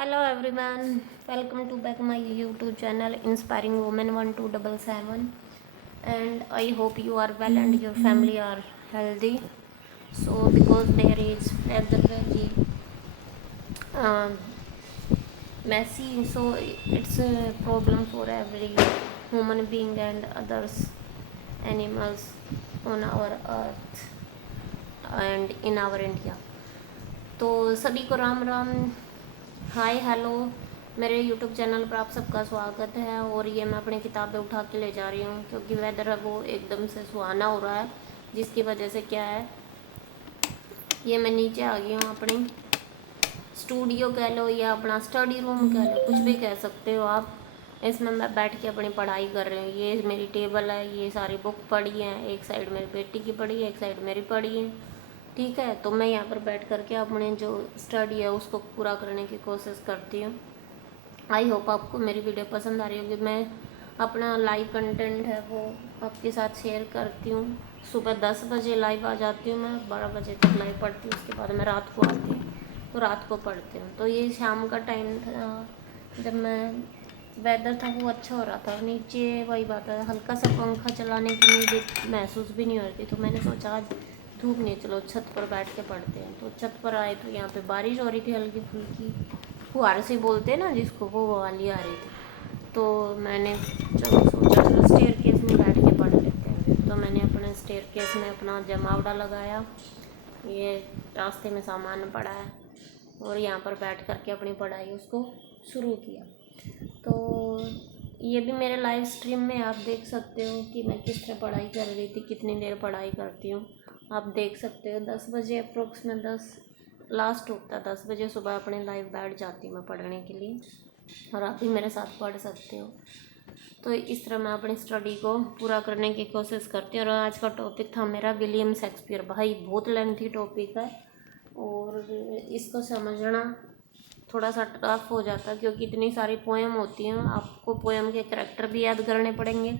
Hello everyone, welcome to back my YouTube channel Inspiring Women 1277, and I hope you are well and your family are healthy. So because there is weather very um, messy, so it's a problem for every human being and others animals on our earth and in our India. तो सभी को Ram Ram, hi hello. मेरे YouTube channel पर आप सबका स्वागत है। और ये मैं अपनी किताबें उठा के ले जा रही हूँ क्योंकि वेदर है वो एकदम से सुहाना हो रहा है, जिसकी वजह से क्या है, ये मैं नीचे आ गई हूँ। अपनी स्टूडियो कह लो या अपना स्टडी रूम कह लो, कुछ भी कह सकते हो आप। इसमें मैं बैठ के अपनी पढ़ाई कर रही हूँ। ये मेरी टेबल है, ये सारी बुक पड़ी हैं, एक साइड मेरी बेटी की पड़ी है, एक साइड मेरी पड़ी है। ठीक है, तो मैं यहाँ पर बैठ करके अपने जो स्टडी है उसको पूरा करने की कोशिश करती हूँ। आई होप आपको मेरी वीडियो पसंद आ रही होगी। मैं अपना लाइव कंटेंट है वो आपके साथ शेयर करती हूँ। सुबह 10 बजे लाइव आ जाती हूँ मैं, 12 बजे तक लाइव पढ़ती हूँ, उसके बाद मैं रात को आती हूँ तो रात को पढ़ती हूँ। तो ये शाम का टाइम था जब मैं वेदर था वो अच्छा हो रहा था, नीचे वही बात है, हल्का सा पंखा चलाने की नींद महसूस भी नहीं हो रही थी। तो मैंने सोचा आज धूप नहीं, चलो छत पर बैठ के पढ़ते हैं। तो छत पर आए तो यहाँ पे बारिश हो रही थी, हल्की फुल्की फुहार से बोलते हैं ना जिसको, वो वाली आ रही थी। तो मैंने चलो सोचा चलो स्टेयर केस में बैठ के पढ़ लेते हैं फिर। तो मैंने अपने स्टेयर केस में अपना जमावड़ा लगाया, ये रास्ते में सामान पड़ा है, और यहाँ पर बैठ करके अपनी पढ़ाई उसको शुरू किया। तो ये भी मेरे लाइव स्ट्रीम में आप देख सकते हो कि मैं किस तरह पढ़ाई कर रही थी, कितनी देर पढ़ाई करती हूँ। आप देख सकते हो 10 बजे अप्रोक्स में 10 लास्ट होता है, 10 बजे सुबह अपने लाइव बैठ जाती हूँ मैं पढ़ने के लिए, और आप भी मेरे साथ पढ़ सकते हो। तो इस तरह मैं अपनी स्टडी को पूरा करने की कोशिश करती हूँ। और आज का टॉपिक था मेरा विलियम शेक्सपियर। भाई बहुत लेंथी टॉपिक है और इसको समझना थोड़ा सा टफ हो जाता है क्योंकि इतनी सारी पोएम होती हैं। आपको पोएम के करैक्टर भी याद करने पड़ेंगे,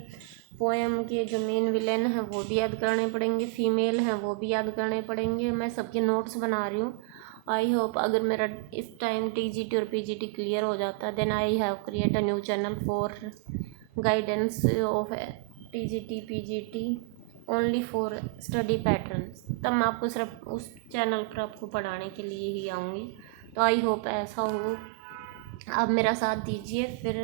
पोएम के जो मेन विलेन हैं वो भी याद करने पड़ेंगे, फीमेल हैं वो भी याद करने पड़ेंगे। मैं सबके नोट्स बना रही हूँ। आई होप अगर मेरा इस टाइम टीजीटी और पीजीटी क्लियर हो जाता है, then I have create a new channel for guidance of TGT PGT only for study patterns. तब मैं आपको सिर्फ उस चैनल पर आपको पढ़ाने के लिए ही आऊँगी। तो आई होप ऐसा हो, आप मेरा साथ दीजिए। फिर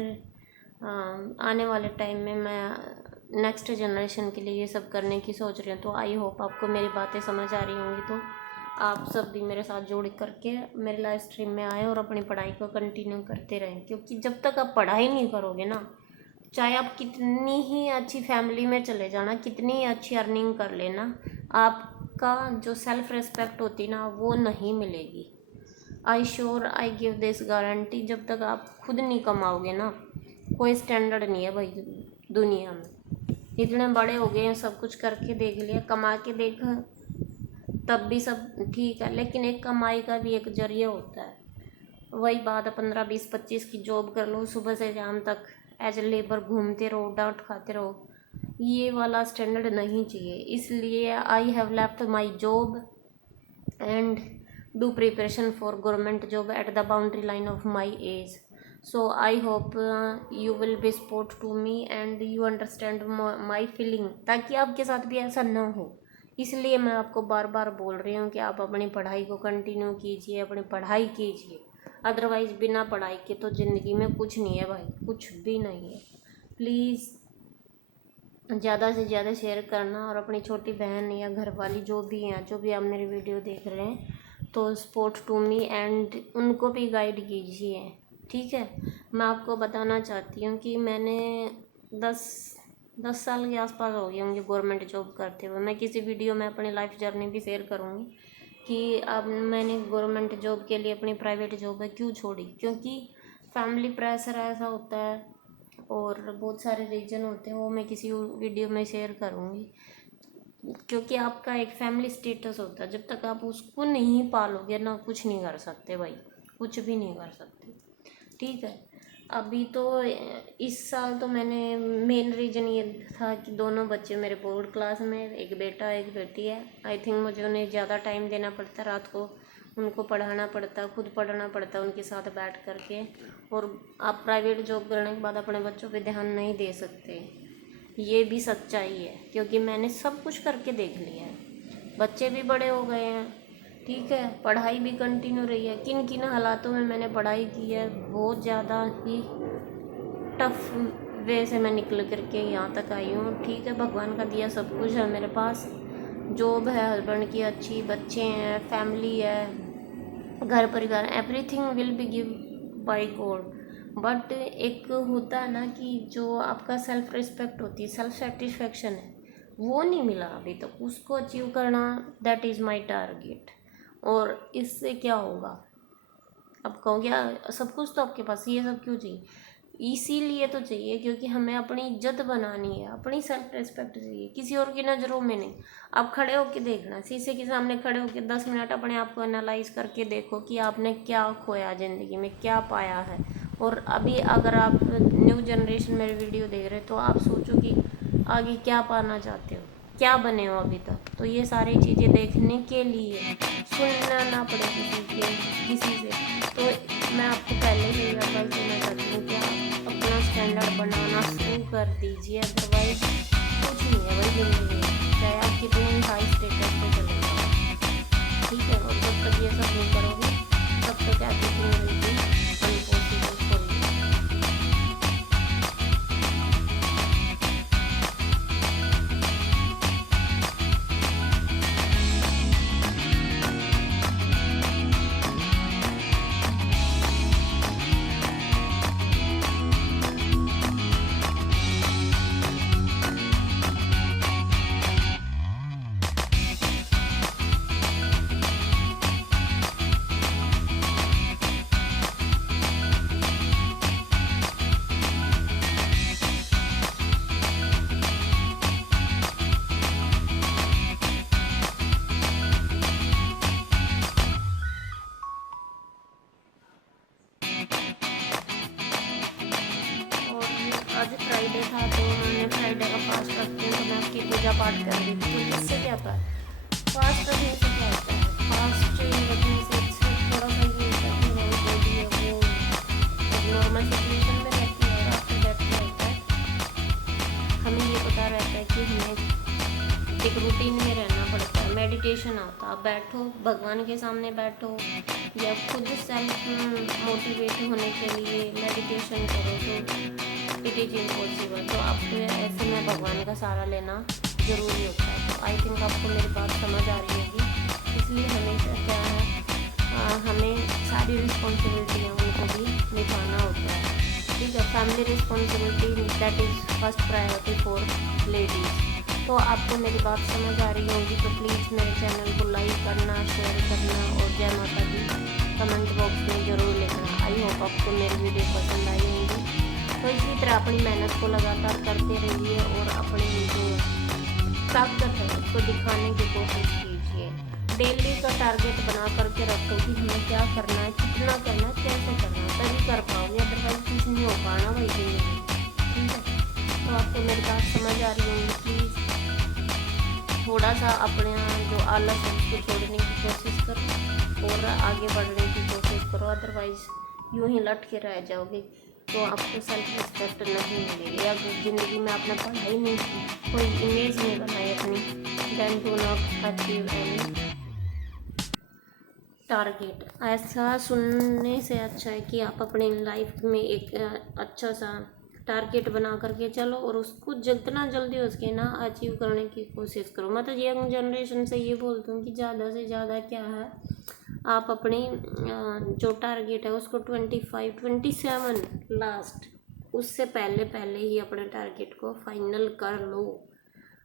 आने वाले टाइम में मैं नेक्स्ट जनरेशन के लिए ये सब करने की सोच रही हूँ। तो आई होप आपको मेरी बातें समझ आ रही होंगी। तो आप सब भी मेरे साथ जोड़ करके मेरे लाइव स्ट्रीम में आएँ और अपनी पढ़ाई को कंटिन्यू करते रहें, क्योंकि जब तक आप पढ़ाई नहीं करोगे ना, चाहे आप कितनी ही अच्छी फैमिली में चले जाना, कितनी ही अच्छी अर्निंग कर लेना, आपका जो सेल्फ रिस्पेक्ट होती ना वो नहीं मिलेगी। I sure, I give this guarantee. जब तक आप खुद नहीं कमाओगे ना, कोई स्टैंडर्ड नहीं है भाई दुनिया में। इतने बड़े हो गए हैं, सब कुछ करके देख लिया, कमा के देखा तब भी सब ठीक है, लेकिन एक कमाई का भी एक जरिया होता है। वही बात है, 15 20 25 की जॉब कर लो, सुबह से शाम तक एज ए लेबर घूमते रहो, डांट खाते रहो, ये वाला स्टैंडर्ड नहीं चाहिए। इसलिए I have left my job and do preparation for government job at the boundary line of my age. So I hope you will be support to me and you understand my feeling, ताकि आपके साथ भी ऐसा ना हो। इसलिए मैं आपको बार बार बोल रही हूँ कि आप अपनी पढ़ाई को कंटिन्यू कीजिए, अपनी पढ़ाई कीजिए। अदरवाइज़ बिना पढ़ाई के तो ज़िंदगी में कुछ नहीं है भाई, कुछ भी नहीं है। प्लीज़ ज़्यादा से ज़्यादा शेयर करना, और अपनी छोटी बहन या घर वाली जो भी हैं, जो भी आप मेरी वीडियो देख रहे हैं, तो सपोर्ट टू मी एंड उनको भी गाइड कीजिए। ठीक है, मैं आपको बताना चाहती हूँ कि मैंने 10 साल के आसपास हो गए होंगे गवर्नमेंट जॉब करते हुए। मैं किसी वीडियो में अपनी लाइफ जर्नी भी शेयर करूँगी कि अब मैंने गवर्नमेंट जॉब के लिए अपनी प्राइवेट जॉब है क्यों छोड़ी, क्योंकि फैमिली प्रेशर ऐसा होता है और बहुत सारे रीजन होते हैं, वो मैं किसी वीडियो में शेयर करूँगी। क्योंकि आपका एक फैमिली स्टेटस होता है, जब तक आप उसको नहीं पालोगे ना, कुछ नहीं कर सकते भाई, कुछ भी नहीं कर सकते। ठीक है, अभी तो इस साल तो मैंने मेन रीज़न ये था कि दोनों बच्चे मेरे बोर्ड क्लास में, एक बेटा एक बेटी है। आई थिंक मुझे उन्हें ज़्यादा टाइम देना पड़ता है, रात को उनको पढ़ाना पड़ता, खुद पढ़ना पड़ता उनके साथ बैठ करके। और आप प्राइवेट जॉब करने के बाद अपने बच्चों पे ध्यान नहीं दे सकते, ये भी सच्चाई है, क्योंकि मैंने सब कुछ करके देख लिया है। बच्चे भी बड़े हो गए हैं, ठीक है, पढ़ाई भी कंटिन्यू रही है। किन किन हालातों में मैंने पढ़ाई की है, बहुत ज़्यादा ही टफ वे से मैं निकल करके यहाँ तक आई हूँ, ठीक है। भगवान का दिया सब कुछ है मेरे पास, जॉब है, हस्बैंड की अच्छी, बच्चे हैं, फैमिली है, घर परिवार, everything will be give by God. But एक होता है ना कि जो आपका सेल्फ रिस्पेक्ट होती है, सेल्फ सेटिस्फेक्शन है, वो नहीं मिला अभी तक। उसको अचीव करना, दैट इज़ माय टारगेट। और इससे क्या होगा, आप कहोगे सब कुछ तो आपके पास, ये सब क्यों चाहिए? इसीलिए तो चाहिए क्योंकि हमें अपनी इज्जत बनानी है, अपनी सेल्फ रिस्पेक्ट चाहिए, किसी और की नज़रों में नहीं। आप खड़े होकर देखना, शीशे के सामने खड़े होकर 10 मिनट अपने आप को एनालाइज करके देखो कि आपने क्या खोया ज़िंदगी में, क्या पाया है। और अभी अगर आप न्यू जनरेशन मेरी वीडियो देख रहे हो तो आप सोचो कि आगे क्या पाना चाहते हो, क्या बने हो अभी तक। तो ये सारी चीज़ें देखने के लिए सुनना ना पड़े किसी से। तो मैं आपको पहले ही एडवाइस देना चाहती हूँ कि आप अपना स्टैंडर्ड बनाना शुरू कर दीजिए, अदरवाइज कुछ नहीं है भाई ज़िंदगी में, चाहे आप कितने हाई स्टेटस पे चले जाओ, ठीक है। और जब तक ये सब नहीं करोगे तब तक everything will B impossible for you. आज फ्राइडे था तो मैंने फ्राइडे का फास्ट रखते हैं, तो मैं आपकी पूजा पाठ कर रही थी। तो इससे क्या था, फास्ट रखने से क्या होता है, फास्ट रखने से थोड़ा सा ये होता है कि हमारी बॉडी है वो नॉर्मल सिचुएशन में रहती है। और आफ्टर दैट क्या होता है, हमें ये पता रहता है कि हमें एक रूटीन में रहना पड़ता है। मेडिटेशन आता है, आप बैठो, भगवान के सामने बैठो, या खुद सेल्फ मोटिवेट होने के लिए मेडिटेशन करो, तो इट इज़ इम्पॉसिबल। तो आपको ऐसे में भगवान का सहारा लेना ज़रूरी होता है। तो आई थिंक आपको मेरी बात समझ आ रही होगी। इसलिए हमेशा क्या है, हमें सारी रिस्पॉन्सिबिलिटियाँ उनको भी निभाना होता है, ठीक है। Family responsibility that is first priority for ladies. तो आपको मेरी बात समझ आ रही होगी, तो प्लीज़ मेरे चैनल को लाइक करना, शेयर करना और जय माता दी कमेंट बॉक्स में ज़रूर लिखना। आई होप आपको मेरी वीडियो पसंद आई होगी। तो इसी तरह अपनी मेहनत को लगातार करते रहिए और अपने जो ताकत है उसको दिखाने की कोशिश कीजिए। डेली का टारगेट बना करके रखो कि हमें क्या करना है, कितना करना है, कैसे करना है, तभी कर पाओगे, अदरवाइज कुछ नहीं हो पाना भाई ज़िंदगी, ठीक है। तो आपको मेरी बात समझ आ रही होगी। प्लीज़ थोड़ा सा अपने जो आलस है उसको छोड़ने की कोशिश करो और आगे बढ़ने की कोशिश करो, अदरवाइज़ यूं ही लट के रह जाओगे। तो आपको सेल्फ रिस्पेक्ट नहीं मिलेगी। अगर ज़िंदगी में आपने पढ़ाई नहीं की, कोई इमेज नहीं बनाई अपनी, then do not achieve any target. ऐसा सुनने से अच्छा है कि आप अपनी लाइफ में एक अच्छा सा टारगेट बना करके चलो और उसको जितना जल्दी हो सके ना अचीव करने की कोशिश करो। मैं तो यंग जनरेशन से ये बोलती हूँ कि ज़्यादा से ज़्यादा क्या है, आप अपनी जो टारगेट है उसको 25, 27 लास्ट, उससे पहले पहले ही अपने टारगेट को फाइनल कर लो।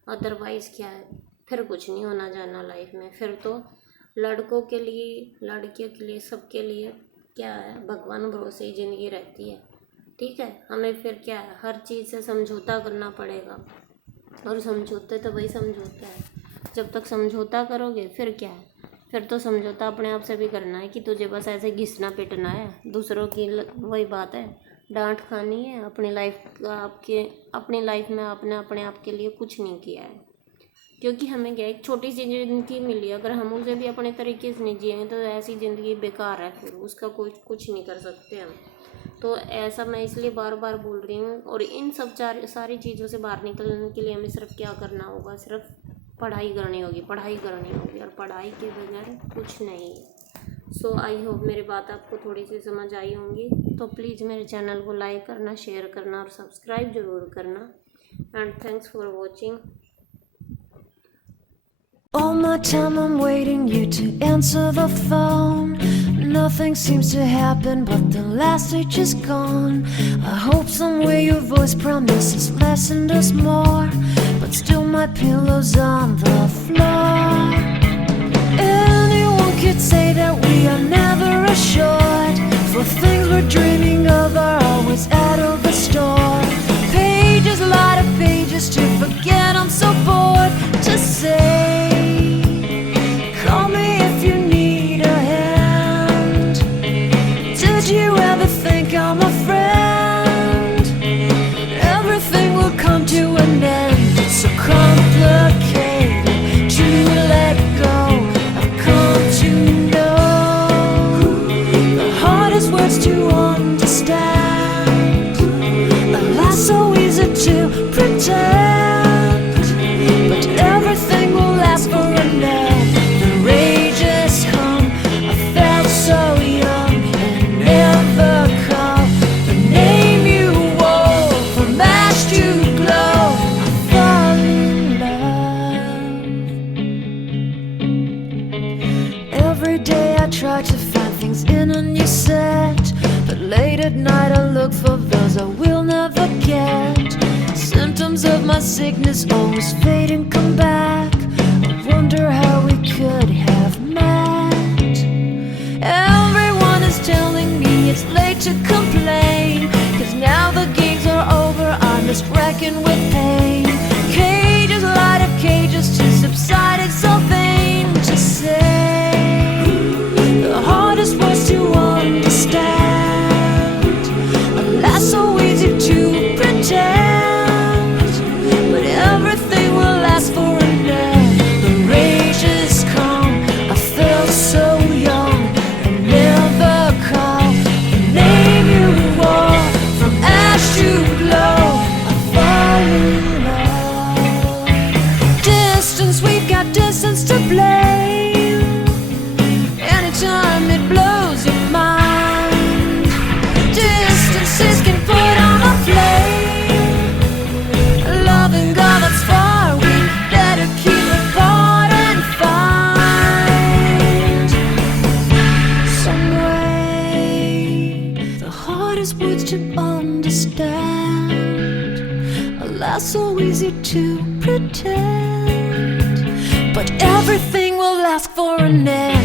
अदरवाइज़ क्या है, फिर कुछ नहीं होना जाना लाइफ में। फिर तो लड़कों के लिए, लड़कियों के लिए, सबके लिए क्या है, भगवान भरोसे ही ज़िंदगी रहती है, ठीक है। हमें फिर क्या है, हर चीज़ से समझौता करना पड़ेगा। और समझौते तो वही समझौता है, जब तक समझौता करोगे फिर क्या है, फिर तो समझौता अपने आप से भी करना है कि तुझे बस ऐसे घिसना पिटना है, दूसरों की वही बात है, डांट खानी है। अपनी लाइफ में आपने अपने आप के लिए कुछ नहीं किया है, क्योंकि हमें क्या एक छोटी सी ज़िंदगी मिली, अगर हम उसे भी अपने तरीके से नहीं जिएंगे तो ऐसी ज़िंदगी बेकार है, फिर उसका कुछ नहीं कर सकते हम। तो ऐसा मैं इसलिए बार बार बोल रही हूँ। और इन सब सारी चीज़ों से बाहर निकलने के लिए हमें सिर्फ क्या करना होगा, सिर्फ पढ़ाई करनी होगी, पढ़ाई करनी होगी, और पढ़ाई के बगैर कुछ नहीं है। सो आई होप मेरी बात आपको थोड़ी सी समझ आई होंगी। तो प्लीज़ मेरे चैनल को लाइक करना, शेयर करना और सब्सक्राइब ज़रूर करना। And thanks for watching. All my time I'm waiting you to answer the phone. Nothing seems to happen, but the last stage is gone. I hope somewhere your voice promises less and us more, but still my pillow's on the floor. Anyone could say that we are never assured, for things we're dreaming of are always out of the store. Pages, a lot of pages to forget, I'm so bored to say. Call me if you need a hand. Did you ever think I'm a friend? Everything will come to an end. It's so complicated to let go. I've come to know the hardest words to understand. Alas, so easy to pretend, but everything will last for a night. The rage has come. I felt so young and never called the name you wore. From ash to glow, I fall in love. Every day I try to find things in a new set, but late at night I look for those I will never get. Symptoms of my sickness always fade and come back. I wonder how we could have met. Everyone is telling me it's late to complain, 'cause now the games are over, I'm just wrecking with pain. Cages, a lot of cages to subside, it's so vain to say. The hardest words to understand. Alas, so easy to pretend, but everything will last for a night. The rage has come. I felt so young and never called the name you wore. From ash to glow, I fall in love. Distance, we've got distance to blame. Anytime it blows your mind, distances can put on a flame. Loving God that's far, we better keep apart and find some way. The hardest words to understand, alas, so easy to pretend, but everything will last for an end.